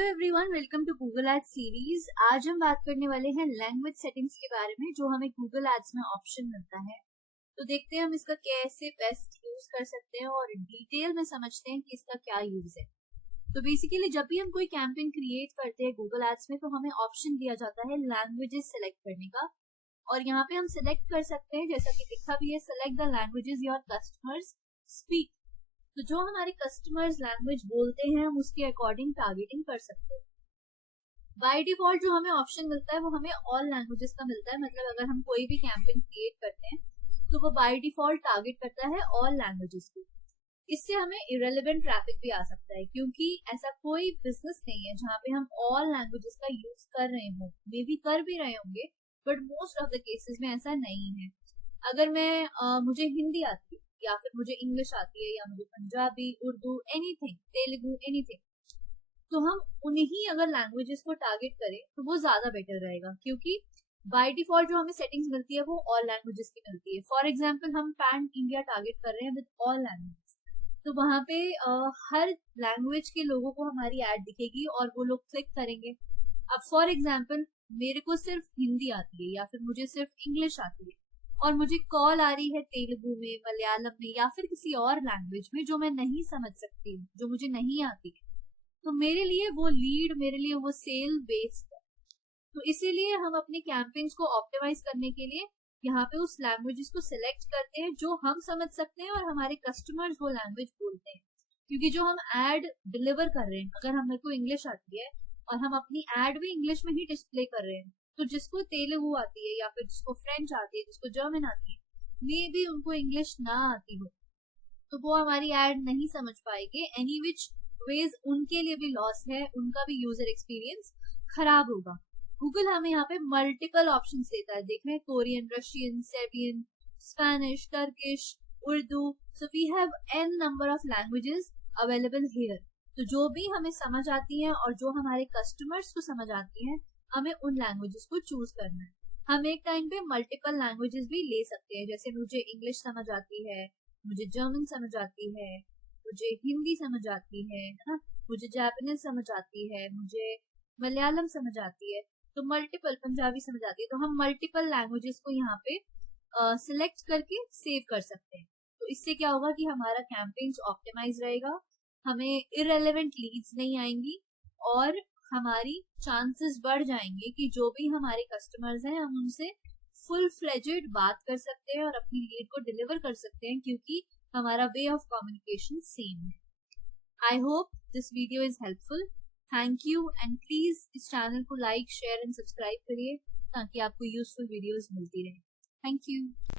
Hello everyone, welcome to Google ads series. आज हम बात करने वाले हैं लैंग्वेज सेटिंग्स के बारे में जो हमें गूगल एड्स में ऑप्शन मिलता है। तो देखते हैं हम इसका कैसे बेस्ट यूज कर सकते हैं और डिटेल में समझते हैं कि इसका क्या यूज है। तो बेसिकली जब भी हम कोई कैंपेन क्रिएट करते हैं गूगल एड्स में तो हमें ऑप्शन दिया जाता है लैंग्वेजेस सेलेक्ट करने का, और यहाँ पे हम सिलेक्ट कर सकते हैं जैसा कि लिखा भी है, select the languages your customers speak. तो जो हमारे कस्टमर्स लैंग्वेज बोलते हैं हम उसके अकॉर्डिंग टारगेटिंग कर सकते हैं। बाय डिफॉल्ट जो हमें ऑप्शन मिलता है वो हमें ऑल लैंग्वेजेस का मिलता है। मतलब अगर हम कोई भी कैंपेन क्रिएट करते हैं तो वो बाय डिफॉल्ट टारगेट करता है ऑल लैंग्वेजेस को। इससे हमें इरेलीवेंट ट्रैफिक भी आ सकता है, क्योंकि ऐसा कोई बिजनेस नहीं है जहाँ पे हम ऑल लैंग्वेजेस का यूज कर रहे हों। मे भी कर भी रहे होंगे but most of the cases में ऐसा नहीं है। अगर मैं मुझे हिंदी आती है या फिर मुझे इंग्लिश आती है या मुझे पंजाबी, उर्दू, एनीथिंग, तेलुगु, एनीथिंग, तो हम उन्हीं अगर लैंग्वेजेस को टारगेट करें तो वो ज्यादा बेटर रहेगा, क्योंकि बाय डिफॉल्ट जो हमें सेटिंग्स मिलती है वो ऑल लैंग्वेजेस की मिलती है। फॉर एग्जांपल हम पैन इंडिया टारगेट कर रहे हैं विद ऑल लैंग्वेजेस, तो वहां पे हर लैंग्वेज के लोगों को हमारी एड दिखेगी और वो लोग क्लिक करेंगे। अब फॉर एग्जाम्पल मेरे को सिर्फ हिंदी आती है या फिर मुझे सिर्फ इंग्लिश आती है और मुझे कॉल आ रही है तेलुगु में, मलयालम में या फिर किसी और लैंग्वेज में जो मैं नहीं समझ सकती हूँ, जो मुझे नहीं आती है, तो मेरे लिए वो लीड, मेरे लिए वो सेल बेस्ड है। तो इसीलिए हम अपने कैंपेन्स को ऑप्टिमाइज करने के लिए यहाँ पे उस लैंग्वेजेस को सिलेक्ट करते हैं जो हम समझ सकते हैं और हमारे कस्टमर्स वो लैंग्वेज बोलते हैं। क्योंकि जो हम एड डिलीवर कर रहे हैं, अगर हमें को इंग्लिश आती है और हम अपनी एड भी इंग्लिश में ही डिस्प्ले कर रहे हैं, तो जिसको तेलुगु आती है या फिर जिसको फ्रेंच आती है, जिसको जर्मन आती है, मे भी उनको इंग्लिश ना आती हो, तो वो हमारी एड नहीं समझ पाएंगे। एनी विच वेज उनके लिए भी लॉस है, उनका भी यूजर एक्सपीरियंस खराब होगा। गूगल हमें यहाँ पे मल्टीपल ऑप्शंस देता है, देख रहे हैं, Korean, Russian, Serbian, Spanish, Turkish, Urdu. So we have an number of languages available here. तो जो भी हमें समझ आती है और जो हमारे कस्टमर्स को समझ आती है, हमें उन लैंग्वेजेस को चूज करना है। हम एक टाइम पे मल्टीपल लैंग्वेजेस भी ले सकते हैं, जैसे मुझे इंग्लिश समझ आती है, मुझे जर्मन समझ आती है, मुझे हिंदी समझ आती है ना, मुझे जापानीज समझ आती है, मुझे मलयालम समझ आती है, तो मल्टीपल, पंजाबी समझ आती है। तो हम मल्टीपल लैंग्वेजेस को यहाँ पे सिलेक्ट करके सेव कर सकते हैं। तो इससे क्या होगा कि हमारा कैंपेन्स ऑप्टिमाइज रहेगा, हमें इररेलेवेंट लीड्स नहीं आएंगी और हमारी चांसेस बढ़ जाएंगे कि जो भी हमारे कस्टमर्स हैं हम उनसे फुल फ्लेजेड बात कर सकते हैं और अपनी लीड को डिलीवर कर सकते हैं, क्योंकि हमारा वे ऑफ कम्युनिकेशन सेम है। I hope this video is helpful. Thank you, and please इस चैनल को लाइक, शेयर एंड सब्सक्राइब करिए ताकि आपको यूजफुल वीडियोस मिलती रहे। Thank you.